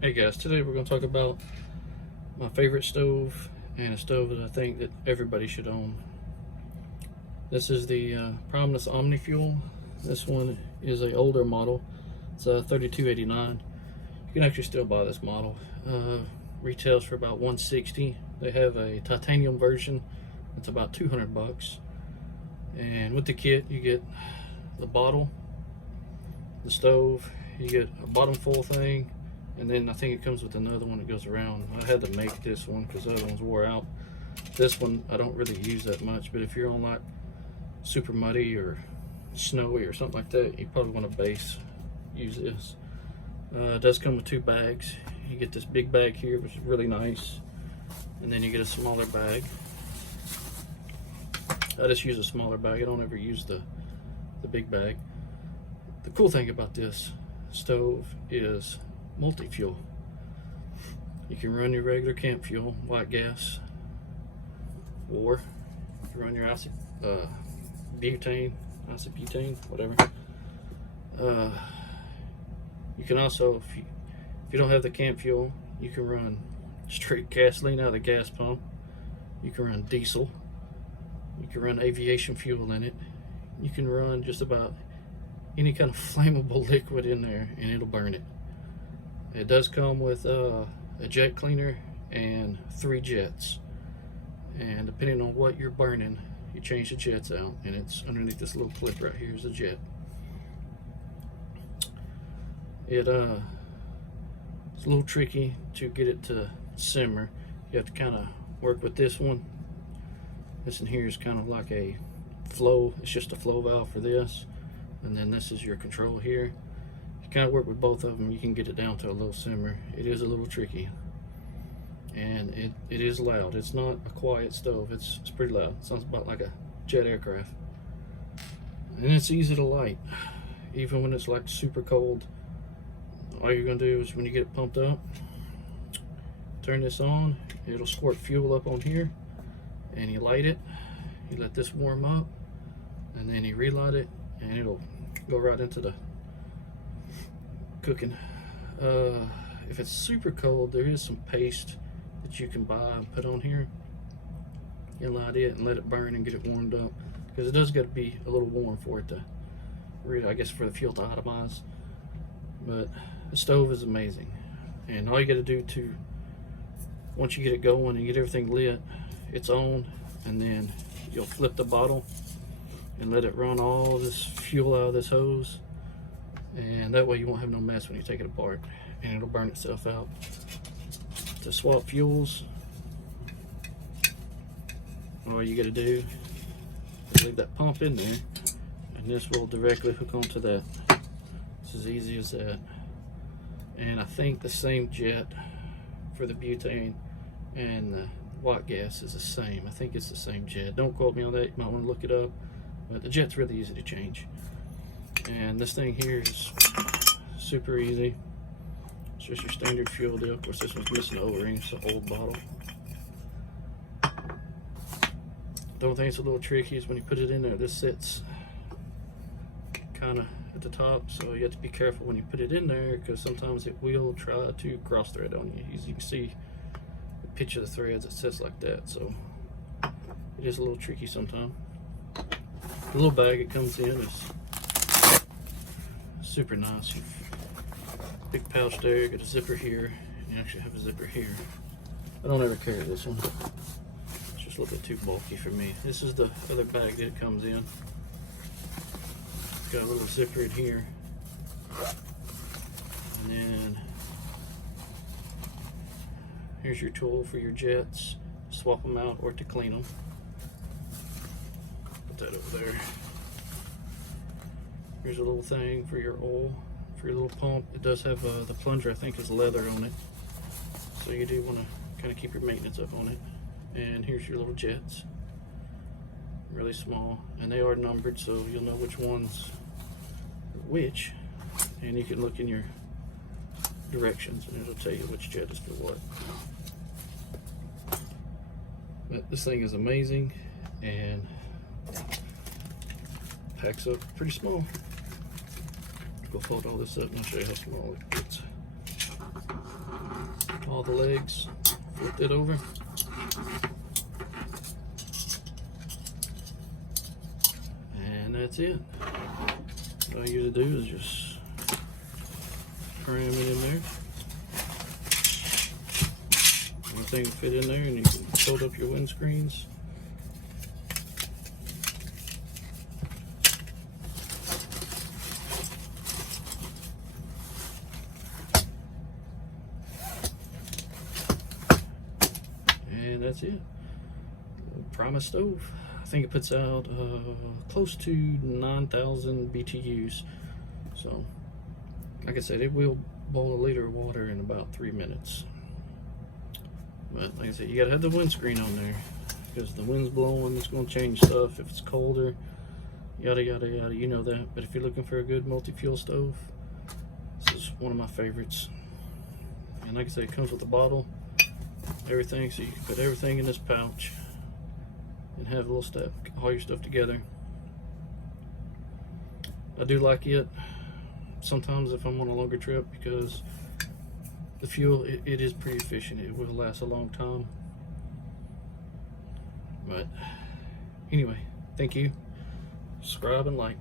Hey guys, today we're going to talk about my favorite stove and a stove that I think that everybody should own. This is the Primus OmniFuel. This one is an older model. It's a 3289. You can actually still buy this model. Retails for about $160. They have a titanium version. It's about $200. And with the kit, you get the bottle, the stove, you get a bottom full thing, and then I think it comes with another one that goes around. I had to make this one because the other ones wore out. This one I don't really use that much, but if you're on like super muddy or snowy or something like that, you probably want to use this. It does come with 2 bags. You get this big bag here, which is really nice, and then you get a smaller bag. I just use a smaller bag. I don't ever use the big bag. The cool thing about this stove is multi-fuel. You can run your regular camp fuel, white gas, or you can run your isobutane, whatever. You can also, if you don't have the camp fuel, you can run straight gasoline out of the gas pump. You can run diesel. You can run aviation fuel in it. You can run just about any kind of flammable liquid in there and it'll burn it. It does come with a jet cleaner and 3 jets, and depending on what you're burning, you change the jets out, and it's underneath this little clip right here is a jet. It's a little tricky to get it to simmer. You have to kind of work with this one. This in here is kind of like a flow. It's just a flow valve for this, and then this is your control here. You kind of work with both of them, you can get it down to a low simmer. It is a little tricky, and it is loud. It's not a quiet stove. It's pretty loud. It sounds about like a jet aircraft, and it's easy to light even when it's like super cold. All you're gonna do is when you get it pumped up, turn this on. It'll squirt fuel up on here, and you light it. You let this warm up, and then you relight it, and it'll go right into the cooking. If it's super cold, there is some paste that you can buy and put on here. You light it and let it burn and get it warmed up, because it does got to be a little warm for it to really, I guess, for the fuel to atomize. But the stove is amazing, and all you got to do to, once you get it going and get everything lit, it's on, and then you'll flip the bottle and let it run all this fuel out of this hose, and that way you won't have no mess when you take it apart, and it'll burn itself out. To swap fuels, all you gotta do is leave that pump in there, and this will directly hook onto that. It's as easy as that. And I think the same jet for the butane and the white gas is the same. I think it's the same jet. Don't quote me on that, you might want to look it up, but the jet's really easy to change. And this thing here is super easy. It's just your standard fuel deal. Of course, this one's missing the O-ring. It's an old bottle. The only thing that's a little tricky is when you put it in there, this sits kind of at the top, so you have to be careful when you put it in there, because sometimes it will try to cross thread on you. As you can see, the pitch of the threads, it sits like that, so it is a little tricky sometimes. The little bag it comes in is super nice. Big pouch there, you got a zipper here, and you actually have a zipper here. I don't ever carry this one. It's just a little bit too bulky for me. This is the other bag that it comes in. It's got a little zipper in here, and then here's your tool for your jets. Swap them out or to clean them. Put that over there. Here's a little thing for your oil, for your little pump. It does have the plunger, I think, is leather on it, so you do want to kind of keep your maintenance up on it. And here's your little jets, really small, and they are numbered, so you'll know which ones which, and you can look in your directions and it'll tell you which jet is for what. But this thing is amazing and packs up pretty small. Go fold all this up and I'll show you how small it gets. all the legs, flip it over. And that's it. All you to do is just cram it in there. Everything will fit in there, and you can fold up your windscreens. And that's it. Primus stove. I think it puts out close to 9,000 BTUs. So, like I said, it will boil a liter of water in about 3 minutes. But like I said, you gotta have the windscreen on there because the wind's blowing, it's gonna change stuff. If it's colder, yada yada yada, you know that. But if you're looking for a good multi-fuel stove, this is one of my favorites. And like I said, it comes with a bottle, everything, so you can put everything in this pouch and have a little step, all your stuff together. I do like it sometimes if I'm on a longer trip because the fuel, it is pretty efficient. It will last a long time. But anyway, thank you. Subscribe and like.